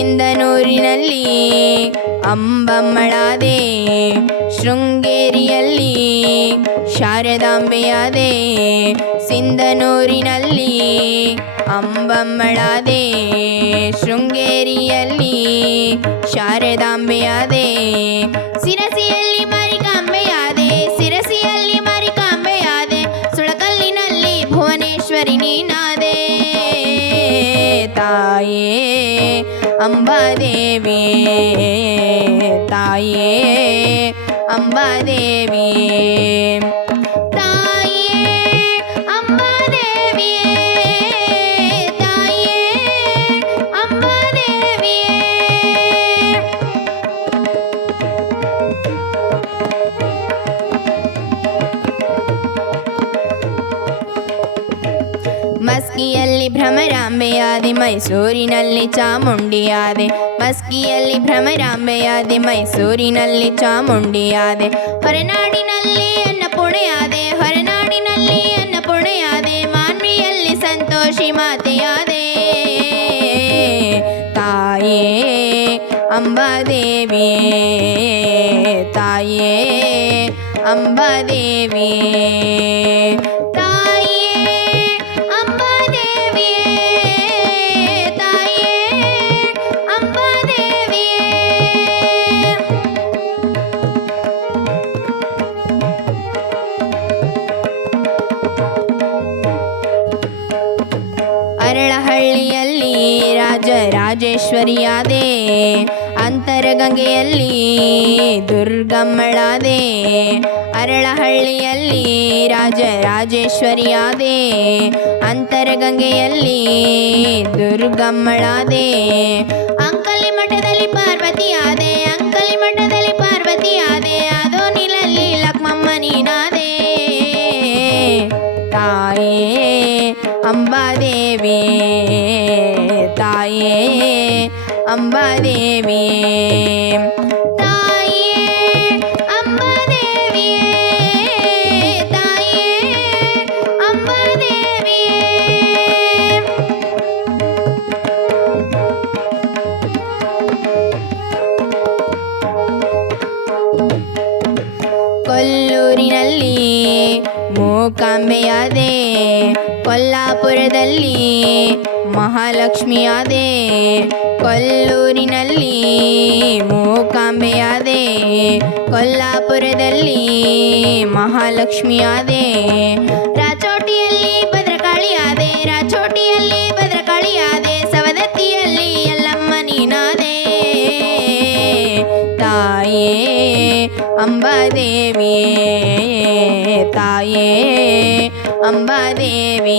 ಸಿಂಧನೂರಿನಲ್ಲಿ ಅಂಬಮ್ಮಳಾದೆ, ಶೃಂಗೇರಿಯಲ್ಲಿ ಶಾರದಾಂಬೆಯಾದೆ. ಸಿಂಧನೂರಿನಲ್ಲಿ ಅಂಬಮ್ಮಳಾದೆ, ಶೃಂಗೇರಿಯಲ್ಲಿ ಶಾರದಾಂಬೆಯಾದೆ. ಸಿರಸಿಯಲ್ಲಿ ಮಾರಿಕಾಂಬೆಯಾದೆ, ಸಿರಸಿಯಲ್ಲಿ ಮಾರಿಕಾಂಬೆಯಾದೆ. ಸುಳಕಲ್ಲಿನಲ್ಲಿ ಭುವನೇಶ್ವರಿ ನೀನಾದೆ. ತಾಯೇ ಅಂಬಾದೇವಿ, ತಾಯೇ ಅಂಬಾದೇವಿ, ತಾಯೇ ಅಂಬಾದೇವಿ, ತಾಯೇ ಅಂಬಾದೇವಿ. ಮಸ್ಕಿಯಲ್ಲಿ ಭ್ರಮರಾಂಬೆಯಾದೆ, ಮೈಸೂರಿನಲ್ಲಿ ಚಾಮುಂಡಿಯಾದೆ. ಮಸ್ಕಿಯಲ್ಲಿ ಭ್ರಮರಾಂಬೆಯಾದೆ, ಮೈಸೂರಿನಲ್ಲಿ ಚಾಮುಂಡಿಯಾದೆ. ಹೊರನಾಡಿನಲ್ಲಿ ಅನ್ನಪೂರ್ಣೆಯಾದೆ, ಹೊರನಾಡಿನಲ್ಲಿ ಅನ್ನಪೂರ್ಣೆಯಾದೆ. ಮಾನ್ವಿಯಲ್ಲಿ ಸಂತೋಷಿ ಮಾತೆಯಾದೆ. ತಾಯೇ ಅಂಬಾದೇವಿ, ತಾಯೇ ಅಂಬಾದೇವಿ, ಅರಳಹಳ್ಳಿಯಲ್ಲಿ ರಾಜರಾಜೇಶ್ವರಿಯಾದೆ, ಅಂತರಗಂಗೆಯಲ್ಲಿ ದುರ್ಗಮ್ಮಳಾದೆ. ಅರಳಹಳ್ಳಿಯಲ್ಲಿ ರಾಜರಾಜೇಶ್ವರಿಯಾದೆ, ಅಂತರಗಂಗೆಯಲ್ಲಿ ದುರ್ಗಮ್ಮಳಾದೆ. ಅಂಕಲಿ ಮಠದಲ್ಲಿ ಪಾರ್ವತಿಯಾದೆ, ಅಂಕಲಿ ಮಠದಲ್ಲಿ ಪಾರ್ವತಿಯಾದೆ. ಅದೋನಿಲಲ್ಲಿ ಲಕ್ಷ್ಮಮ್ಮ ನೀನಾದೆ. ತಾಯೇ ಅಂಬಾದೇವಿ, ತಾಯೇ ಅಂಬಾದೇವಿ, ತಾಯೇ ಅಂಬಾದೇವಿ, ತಾಯೇ ಅಂಬಾದೇವಿ. ಕೊಲ್ಲೂರಿನಲ್ಲಿ ಮೂಕಾಂಬೆಯಾದೆ, ಕೊಲ್ಲಾಪುರದಲ್ಲಿ ಮಹಾಲಕ್ಷ್ಮಿಯಾದೆ. ಕೊಲ್ಲೂರಿನಲ್ಲಿ ಮೂಕಾಂಬೆಯಾದೆ, ಕೊಲ್ಲಾಪುರದಲ್ಲಿ ಮಹಾಲಕ್ಷ್ಮಿಯಾದೆ. ರಾಚೋಟಿಯಲ್ಲಿ ಭದ್ರಕಾಳಿಯಾದೆ, ರಾಚೋಟಿಯಲ್ಲಿ ಭದ್ರಕಾಳಿಯಾದೆ. ಸವದತ್ತಿಯಲ್ಲಿ ಯಲ್ಲಮ್ಮ ನೀನಾದೆ. ತಾಯೇ ಅಂಬಾದೇವಿ, ತಾಯೇ ಅಂಬಾದೇವಿ,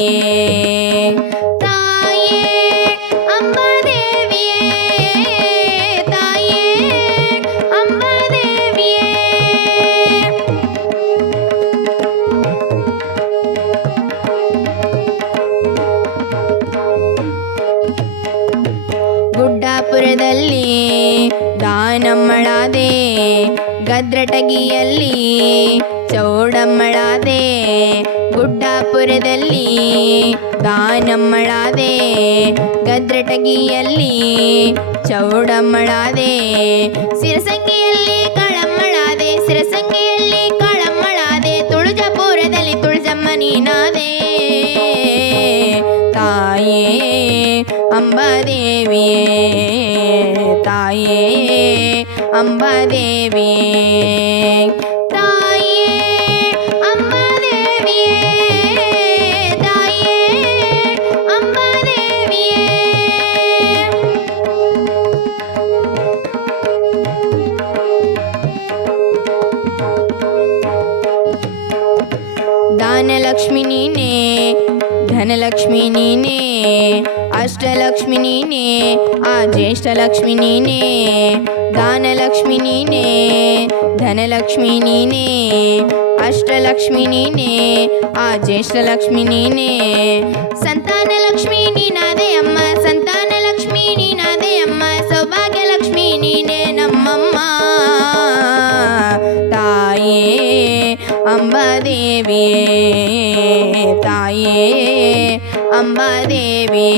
ತಾಯೇ ಅಂಬಾದೇವಿ, ತಾಯೇ ಅಂಬಾದೇವಿ. ಗುಡ್ಡಾಪುರದಲ್ಲಿ ದಾನಮ್ಮಳಾದೆ, ಗದ್ರಟಗಿಯಲ್ಲಿ ಚೌಡಮ್ಮಳಾದೆ. ಗುಡ್ಡಾಪುರದಲ್ಲಿ ದಾನಮ್ಮಳಾದೆ, ಗದ್ರಟಗಿಯಲ್ಲಿ ಚೌಡಮ್ಮಳಾದೆ. ಸಿರಸಂಗಿಯಲ್ಲಿ ಕಾಳಮ್ಮಳಾದೆ, ಸಿರಸಂಗಿಯಲ್ಲಿ ಕಾಳಮ್ಮಳಾದೆ. ತುಳಜಾಪುರದಲ್ಲಿ ತುಳಜಮ್ಮ ನೀನಾದೆ. ತಾಯೇ ಅಂಬಾದೇವಿ, ತಾಯೇ ಅಂಬಾದೇವಿ, ತಾಯೇ ಅಂಬಾದೇವಿ, ತಾಯೇ ಅಂಬಾದೇವಿ. ದಾನಲಕ್ಷ್ಮಿ ನೀನೇ, ಧನಲಕ್ಷ್ಮಿ ನೀನೇ, ಅಷ್ಟಲಕ್ಷ್ಮಿ ನೀನೇ, ಆ ಜ್ಯೇಷ್ಠಲಕ್ಷ್ಮಿ ನೀನೇ. ದಾನಲಕ್ಷ್ಮಿ ನೀನೇ, ಧನಲಕ್ಷ್ಮಿ ನೀನೇ, ಅಷ್ಟಲಕ್ಷ್ಮಿ ನೀನೇ, ಆ ಜ್ಯೇಷ್ಠಲಕ್ಷ್ಮಿ ನೀನೇ. ಸಂತಾನಲಕ್ಷ್ಮಿ ನೀನಾದೆ ಅಮ್ಮ, ಸಂತಾನಲಕ್ಷ್ಮಿ ನೀನಾದೆ ಅಮ್ಮ. ಸೌಭಾಗ್ಯಲಕ್ಷ್ಮಿ ನೀನೇ ನಮ್ಮಮ್ಮ. ತಾಯೇ ಅಂಬಾದೇವಿ, ತಾಯೇ ಅಂಬಾದೇವಿ.